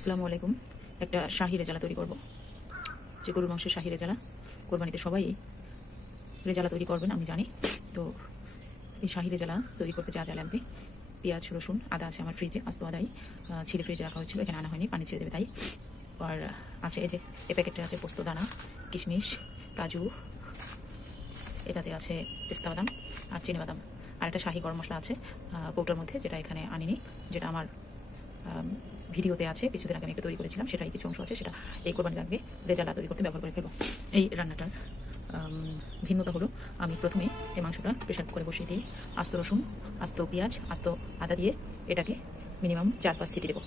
আসসালামু আলাইকুম। একটা শাহি রেজালা তৈরি করব, যে গরুর মাংসের শাহি রেজালা। কোরবানিতে সবাই রেজালা তৈরি করবেন আমি জানি। তো এই শাহি রেজালা তৈরি করতে যা যা লাগবে, পেঁয়াজ, রসুন, আদা আছে আমার ফ্রিজে, আস্ত আদাই ছিঁড়ে ফ্রিজে রাখা হয়েছিল, এখানে আনা হয়নি, পানি ছেড়ে দেবে তাই। আর আছে এই যে এই প্যাকেটটা আছে পোস্ত দানা, কিশমিশ, কাজু, এটাতে আছে পেস্তা বাদাম আর চিনি বাদাম। আর একটা শাহি গরম মশলা আছে কৌটোর মধ্যে, যেটা এখানে আনিনি, যেটা আমার ভিডিওতে আছে, কিছুদিন আগে আমি একটা তৈরি করেছিলাম, সেটাই কিছু অংশ আছে, সেটা এই কোরবানি লাগবে রেজালা তৈরি করতে ব্যবহার করে ফেলবো। এই রান্নাটার ভিন্নতা হলো, আমি প্রথমে এই মাংসটা প্রেশার কুকারে বসিয়ে দিই, আস্ত রসুন, আস্ত পেঁয়াজ, আস্ত আদা দিয়ে এটাকে মিনিমাম 4-5 সিটি দেবো।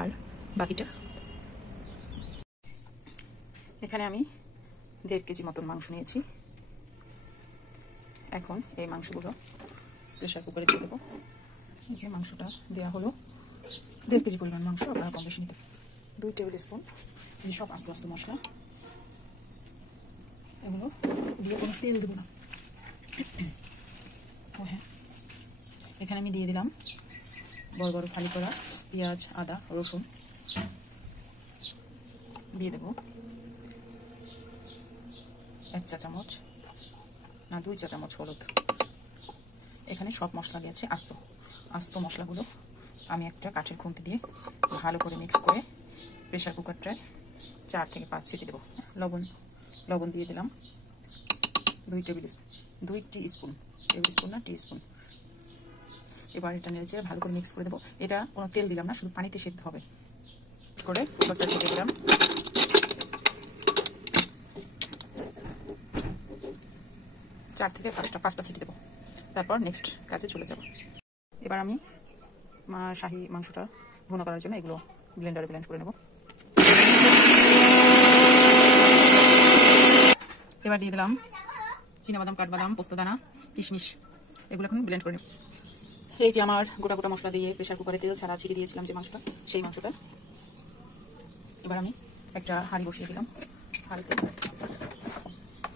আর বাকিটা, এখানে আমি 1.5 কেজি মতন মাংস নিয়েছি। এখন এই মাংসগুলো প্রেশার কুকারে দিয়ে দেবো। এই যে মাংসটা দেওয়া হলো, 1.5 কেজি পরিমাণ মাংস, আপনারা কম বেশি নিতে। 2 টেবিল স্পুন এই সব আস্ত আস্ত মশলা, এগুলো দিয়ে কোনো তেল দেবো না। ও হ্যাঁ, এখানে আমি দিয়ে দিলাম বড় বড় ফালি করা পেঁয়াজ, আদা, রসুন। দিয়ে দেবো 1 চা চামচ, না 2 চা চামচ হলুদ। এখানে সব মশলা দিয়েছে আস্ত আস্ত মশলাগুলো আমি একটা কাঠের খুন্তি দিয়ে ভালো করে মিক্স করে প্রেশার কুকারটায় 4 থেকে 5 সিটি দেবো। লবণ দিয়ে দিলাম 2 টিস্পুন, টেবিল স্পুন না টিস্পুন। এবার এটা নেড়ে চেড়ে ভালো করে মিক্স করে দেবো। এটা কোনো তেল দিলাম না, শুধু পানিতে সেদ্ধ হবে। করে কুকারটা ঢেকে দিলাম। 4 থেকে 5টা সিটি দেবো, তারপর নেক্সট কাজে চলে যাব। এবার আমি শাহি মাংসটা ভুনা করার জন্য এগুলো ব্লেন্ডারে ব্লেন্ড করে নেব। এবার দিয়ে দিলাম চিনাবাদাম, কাঠবাদাম, পোস্তদানা, কিশমিশ, এগুলো এখন ব্লেন্ড করে নেব। এই যে আমার গোটা গোটা মশলা দিয়ে প্রেশার কুকারে তেল ছাড়া ছিটিয়ে দিয়েছিলাম যে মাংসটা, সেই মাংসটা এবার আমি একটা হাঁড়ি বসিয়ে দিলাম। হাঁড়িতে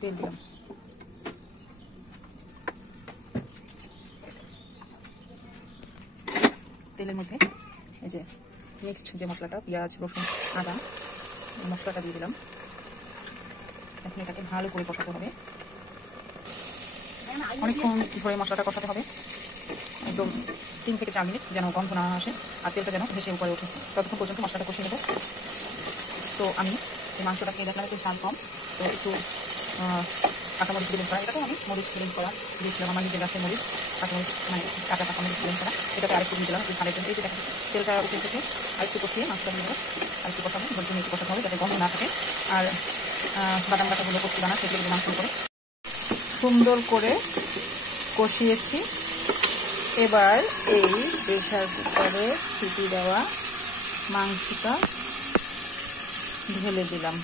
তেল দিলাম। তেলের মধ্যে এই যে মিক্সড যে মশলাটা, পেঁয়াজ, রসুন, আদা, মশলাটা দিয়ে দিলাম। এখন এটাকে ভালো করে কষাতে হবে, অনেকক্ষণ ধরে মশলাটা কষাতে হবে, একদম 3 থেকে 4 মিনিট, যেন গন্ধ না আসে আর তেলটা যেন ভেসে উপরে ওঠে, ততক্ষণ পর্যন্ত মশলাটা কষিয়ে নেব। তো আমি এই মাংসটাকে দেখলাম একটু ঝাল কম, তো একটু কাঁচামরিচ ব্লেন্ড করা, এটাকে আমি মরিচ ব্লেন্ড করা দিয়েছিলাম, আমার নিজের গাছের মরিচ, কাঁচামরিচ মানে কাঁচা কাঁচামরিচ ব্লেন্ড করা, এটাকে আরেকটু দিয়ে দিলাম একটু ঝালের জন্য। এই যে দেখা যাচ্ছে তেলটা উঠে এসেছে, আরেকটু কষিয়ে মাংসটা দিয়ে দেবো, আরেকটু কষাবো, বলতে একটু কষাতে হবে যাতে গন্ধ না থাকে। আর বাদাম বাটাগুলো কষতে দানা সেগুলো মাংস করে সুন্দর করে কষিয়েছি। এবার এই প্রেশার কুকারে সিটি দেওয়া মাংসটা ঢেলে দিলাম।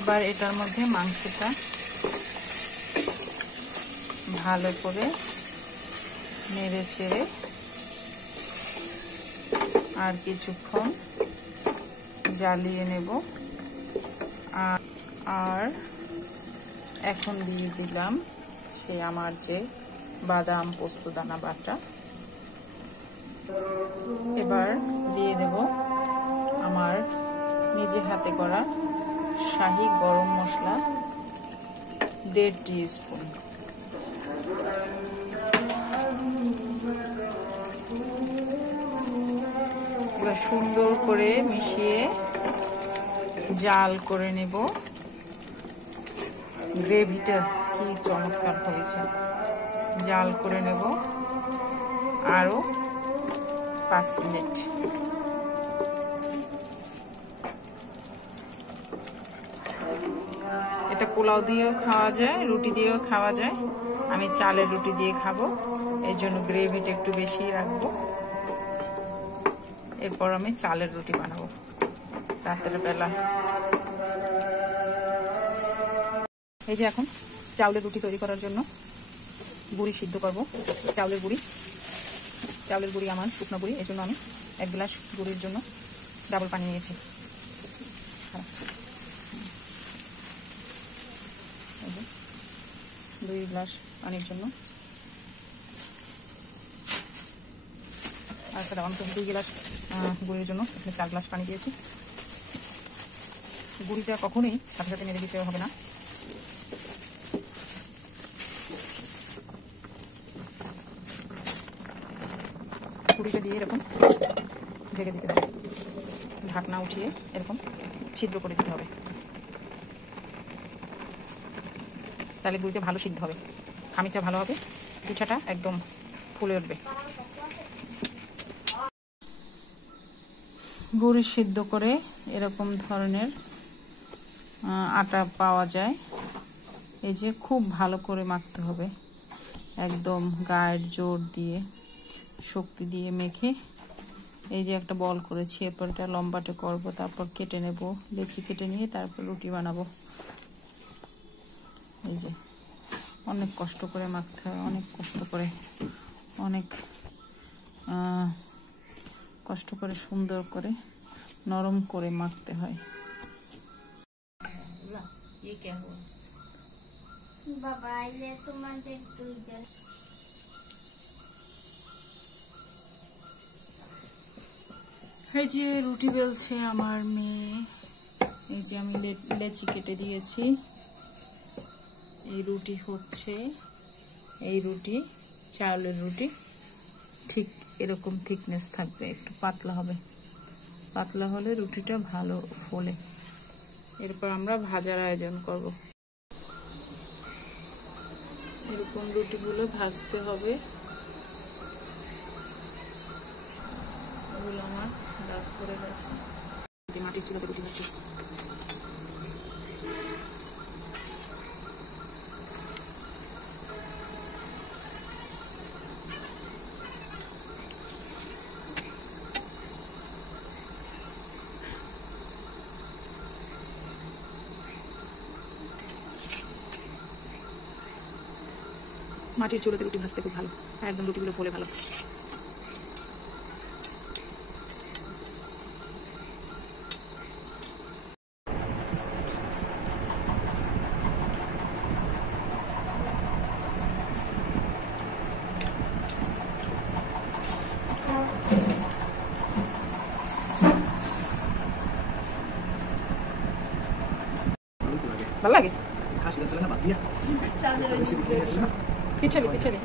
এবার এটার মধ্যে মাংসটা ভালো করে নেড়ে চেড়ে আর কিছুক্ষণ জ্বালিয়ে নেব। আর এখন দিয়ে দিলাম সে আমার যে বাদাম, পোস্তদানা বাটা। এবার দিয়ে দেব আমার নিজে হাতে করা শাহি গরম মশলা 1.5 টিস্পুন। এবার সুন্দর করে মিশিয়ে জাল করে নেব। গ্রেভিটা কি চমৎকার হয়েছে, জাল করে নেব আরো 5 মিনিট। এটা পোলাও দিয়েও খাওয়া যায়, রুটি দিয়েও খাওয়া যায়। আমি চালের রুটি দিয়ে খাবো, এই জন্য গ্রেভিটা একটু বেশি রাখবো। এরপর আমি চালের রুটি বানাবো রাতের বেলা। এই যে এখন চাউলের রুটি তৈরি করার জন্য বুড়ি সিদ্ধ করব। চাউলের গুঁড়ি আমার শুকনো গুঁড়ি, এই জন্য আমি 1 গ্লাস গুঁড়ির জন্য ডাবল পানি নিয়েছি। 2 গ্লাস পানির জন্য। আর একটা দাম তো 2 গ্লাস গুড়ির জন্য এখানে 4 গ্লাস পানি দিয়েছি। গুড়িটা কখনোই সাথে সাথে নেড়ে দিতে হবে না, গুড়িটা দিয়ে এরকম ঢেকে দিতে হবে, ঢাকনা উঠিয়ে এরকম ছিদ্র করে দিতে হবে, তাহলে গুড়িটা ভালো সিদ্ধ হবে, খামিরটা ভালো হবে, পিঠাটা একদম ফুলে উঠবে। গুড়ি সিদ্ধ করে এরকম ধরনের আটা পাওয়া যায়। এই যে খুব ভালো করে মাখতে হবে, একদম গায়ের জোর দিয়ে শক্তি দিয়ে মেখে এই যে একটা বল করেছি, এরপর এটা লম্বাটে করব, তারপর কেটে নেব, লেচি কেটে নিয়ে তারপর রুটি বানাবো। এই যে অনেক কষ্ট করে মাখতে হয়, অনেক কষ্ট করে, অনেক কষ্ট করে সুন্দর করে নরম করে মাখতে হয়। বাবা আইলে তোমাদের দুইজন। এই যে রুটি বেলছে আমার মেয়ে, এই যে আমি লেচি কেটে দিয়েছি, এই রুটি হচ্ছে, এই রুটি চাউলের রুটি, ঠিক এরকম থিকনেস থাকবে, একটু পাতলা হবে, পাতলা হলে রুটিটা ভালো ফোলে। এরপর আমরা ভাজার আয়োজন করব। এরকম রুটিগুলো ভাজতে হবে, এগুলো আমার দাগ করে গেছে। যে মাটির চুলাতে রুটি হচ্ছে, মাটির চুলাতে রুটি ভাজতে খুব ভালো, একদম রুটিগুলো ফোলে ভালো। ভালো লাগে পিঠালি পিঠালি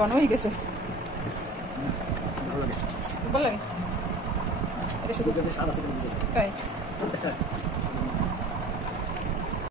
ঘন হয়ে গেছে, ভালো লাগে। তাই